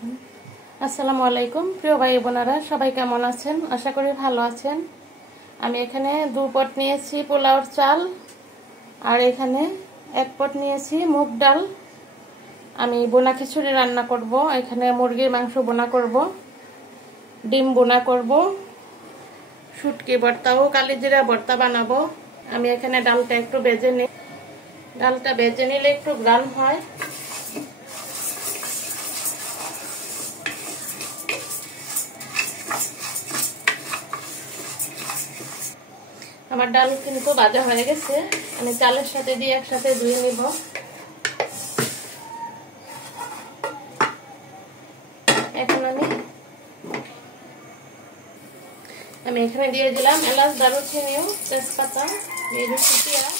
আসসালামু আলাইকুম প্রিয় ভাই বোনেরা, সবাই কেমন আছেন? আশা করি ভালো আছেন। আমি এখানে 2 পট নিয়েছি পোলাওর চাল, আর এখানে 1 পট নিয়েছি মুগ ডাল। আমি বোনা খিচুড়ি রান্না করব। এখানে মুরগির মাংস বোনা করব, ডিম বোনা করব, শুটকি ভর্তা ও কালিজিরা ভর্তা বানাবো। আমি এখানে ডালটা একটু ভেজে নিই। ডালটা ভেজে নিলে একটু ঘ্রাণ হয়। আমার ডাল কিন্তু ভাজা হয়ে গেছে। আমি চালের সাথে দিয়ে একসাথে ধুয়ে নিব। এখন আমি এখানে দিয়ে দিলাম এলাচ, দারুচিনি ও তেজপাতা, দিয়ে দিচ্ছি পেঁয়াজ,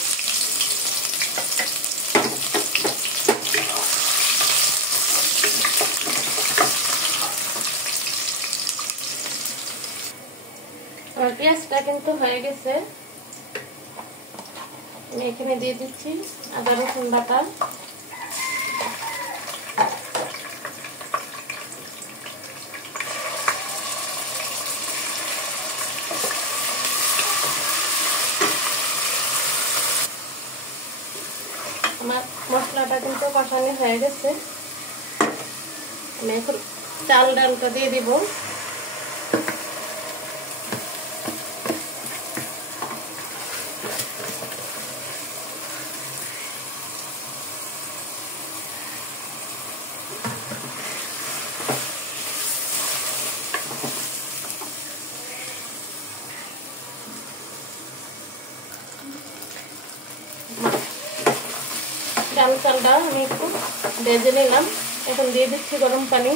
আমার পেঁয়াজটা কিন্তু হয়ে গেছে। আমি এখানে দিয়ে দিচ্ছি আদা রসুন বাটা, আমার মশলাটা কিন্তু কষানো হয়ে গেছে। আমি এখন চাল ডালটা দিয়ে দিব। ডাল চালটা আমি একটু ভেজে নিলাম। এখন দিয়ে দিচ্ছি গরম পানি।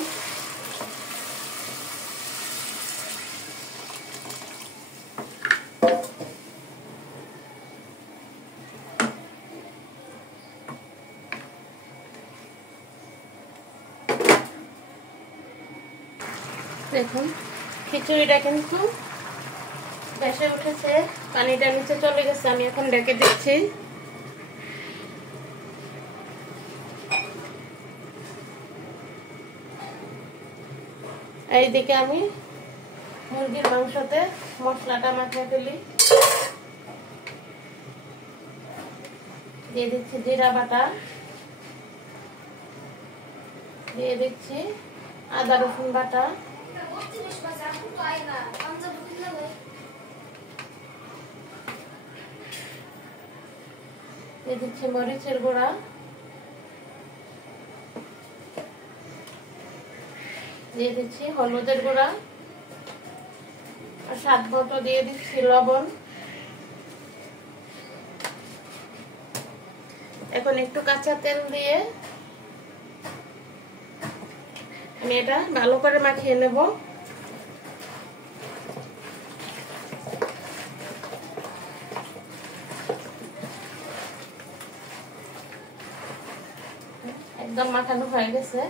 দেখুন খিচুড়িটা কিন্তু ভেসে উঠেছে, পানিটা নিচে চলে গেছে। আমি এখন ঢেকে দিচ্ছি। এইদিকে আমি মুরগির মাংসতে মশলাটা মাখিয়ে ফেলি। দিয়ে দিচ্ছি জিরা বাটা, দিয়ে দিচ্ছি আদা রসুন বাটা, দিয়ে দিচ্ছি মরিচের গুঁড়া, দিয়ে দিচ্ছি হলুদের গুঁড়া, আর স্বাদ মতো দিয়ে দিচ্ছি লবণ। এখন একটু কাঁচা তেল দিয়ে আমি এটা ভালো করে মাখিয়ে নেব। একদম মাখানো হয়ে গেছে।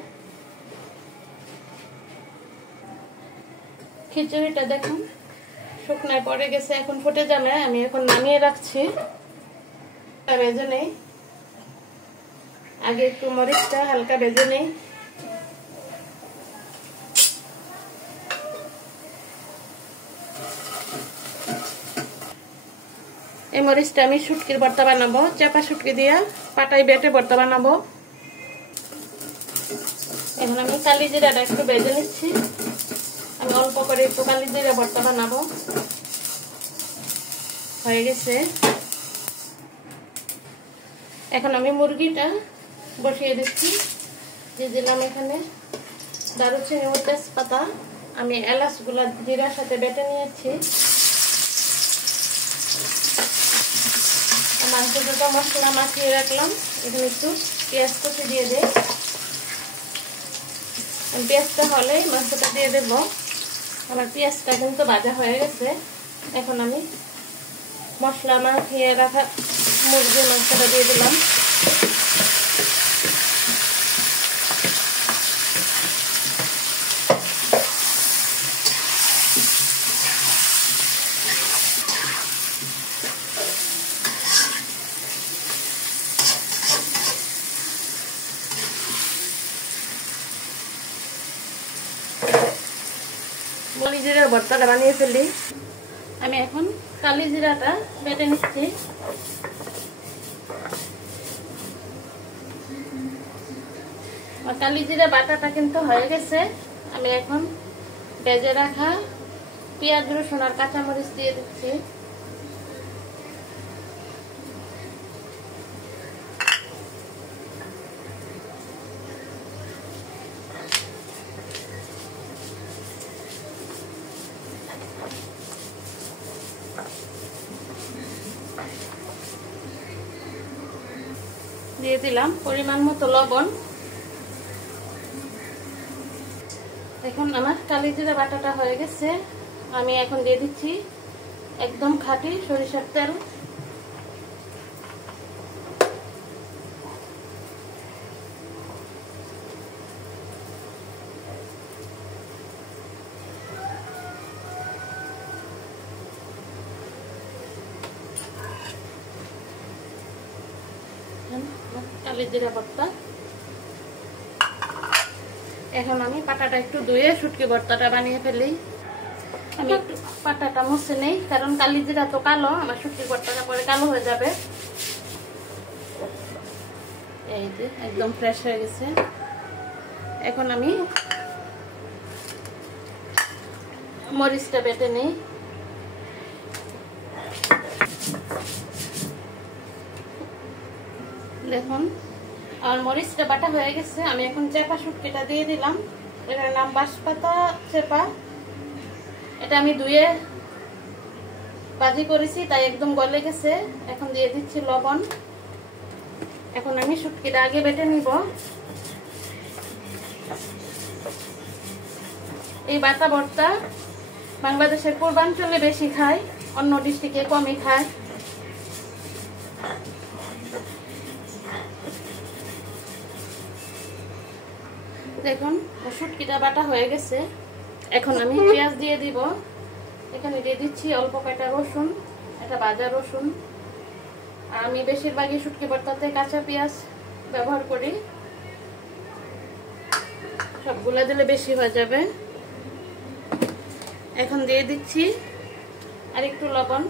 খিচুড়িটা দেখুন শুকনায় পড়ে গেছে, এখন ফুটে যাবে। আমি এখন নামিয়ে রাখছি। ভেজে নেই, আগে একটু মরিচটা হালকা ভেজে নেই। এই মরিচটা আমি শুটকির ভর্তা বানাবো, চাপা শুটকি দিয়ে পাটায় বেটে ভর্তা বানাবো। এখন আমি কালিজিরাটা একটু ভেজে নিচ্ছি। আমি অল্প করে একটু কালিজিরা ভর্তা বানাবো। হয়ে গেছে। এখন আমি মুরগিটা বসিয়ে দিচ্ছি। দিয়ে দিলাম এখানে দারুচিনি ও তেজপাতা। আমি এলাচগুলা জিরার সাথে বেটে নিয়েছি। মাংসটা মশলা মাখিয়ে রাখলাম। এখানে একটু পেঁয়াজ কুচি দিয়ে দিই। পেঁয়াজটা হলেই মাংসটা দিয়ে দেব। আমার পেঁয়াজটা কিন্তু ভাজা হয়ে গেছে। এখন আমি মশলা মাখিয়ে রাখা মুরগির মাংসটা দিয়ে দিলাম। মলি জিরার ভর্তাটা বানিয়ে ফেলি। আমি এখন কালি জিরাটা বেটে নিচ্ছি। কালি জিরা বাটাটা কিন্তু হয়ে গেছে। আমি এখন ভেজে রাখা পেঁয়াজ রসুন আর কাঁচামরিচ দিয়ে দিচ্ছি। দিয়ে দিলাম পরিমাণ মতো লবণ। এখন আমার কালি জিরা বাটাটা হয়ে গেছে। আমি এখন দিয়ে দিচ্ছি একদম খাঁটি সরিষার তেল। কালি জিরা ভর্তা। এখন আমি পাটাটা একটু ধুয়ে শুটকি ভর্তাটা বানিয়ে ফেলি। আমি একটু পাটাটা মুছে নেই, কারণ কালি জিরা তো কালো, আমার শুটকি ভর্তাটা পরে কালো হয়ে যাবে। এই যে একদম ফ্রেশ হয়ে গেছে। এখন আমি মরিচটা বেটে নেই। দেখুন আর মরিচটা বাটা হয়ে গেছে। আমি এখন চেপা শুটকিটা দিয়ে দিলাম। এটার নাম বাঁশপাতা চেপা। এটা আমি ধুয়ে ভাজি করেছি, তাই একদম গলে গেছে। এখন দিয়ে দিচ্ছি লবণ। এখন আমি শুটকিটা আগে বেটে নিব। এই বাটা ভর্তা বাংলাদেশের পূর্বাঞ্চলে বেশি খায়, অন্য ডিস্ট্রিক্টে কমই খায়। দেখুন শুটকিটা বাটা হয়ে গেছে। এখন আমি পেঁয়াজ দিয়ে দিব। এখানে দিয়ে দিচ্ছি অল্প কয়টা রসুন, এটা ভাজা রসুন। আর আমি বেশিরভাগই শুটকি ভর্তাতে কাঁচা পেঁয়াজ ব্যবহার করি, সবগুলা দিলে বেশি হয়ে যাবে। এখন দিয়ে দিচ্ছি আর একটু লবণ।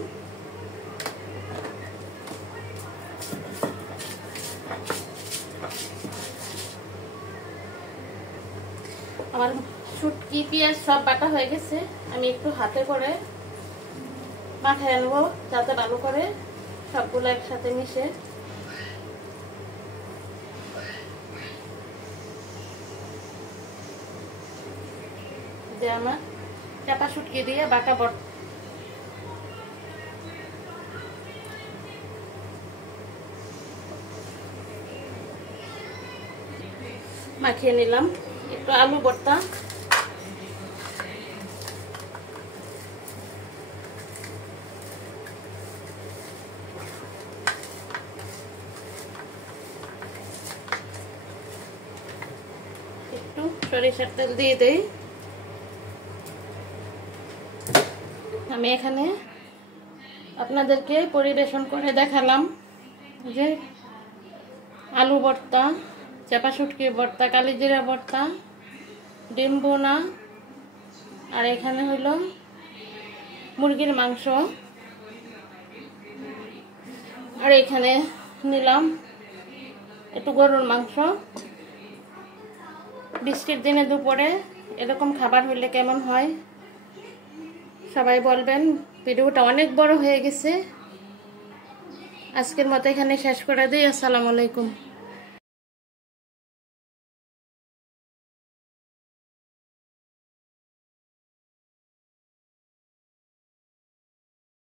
আমার শুটকি পেঁয়াজ সব বাটা হয়ে গেছে। আমি একটু হাতে করে মাখায় আনবো, যাতে ভালো করে সবগুলো একসাথে মিশে। যে আমার চাপা শুটকি দিয়ে বাটা ভর্তা মাখিয়ে নিলাম। একটু আলু ভর্তা, একটু সরিষার তেল দিয়ে দেই। আমি এখানে আপনাদেরকে পরিবেশন করে দেখালাম যে আলু ভর্তা, চাপা শুটকি ভর্তা, কালি জিরা ভর্তা, ডিম বোনা, আর এখানে হলো মুরগির মাংস, আর এখানে নিলাম একটু গরুর মাংস। বৃষ্টির দিনে দুপুরে এরকম খাবার হইলে কেমন হয় সবাই বলবেন। ভিডিওটা অনেক বড় হয়ে গেছে, আজকের মতো এখানে শেষ করে দিই। আসসালামু আলাইকুম।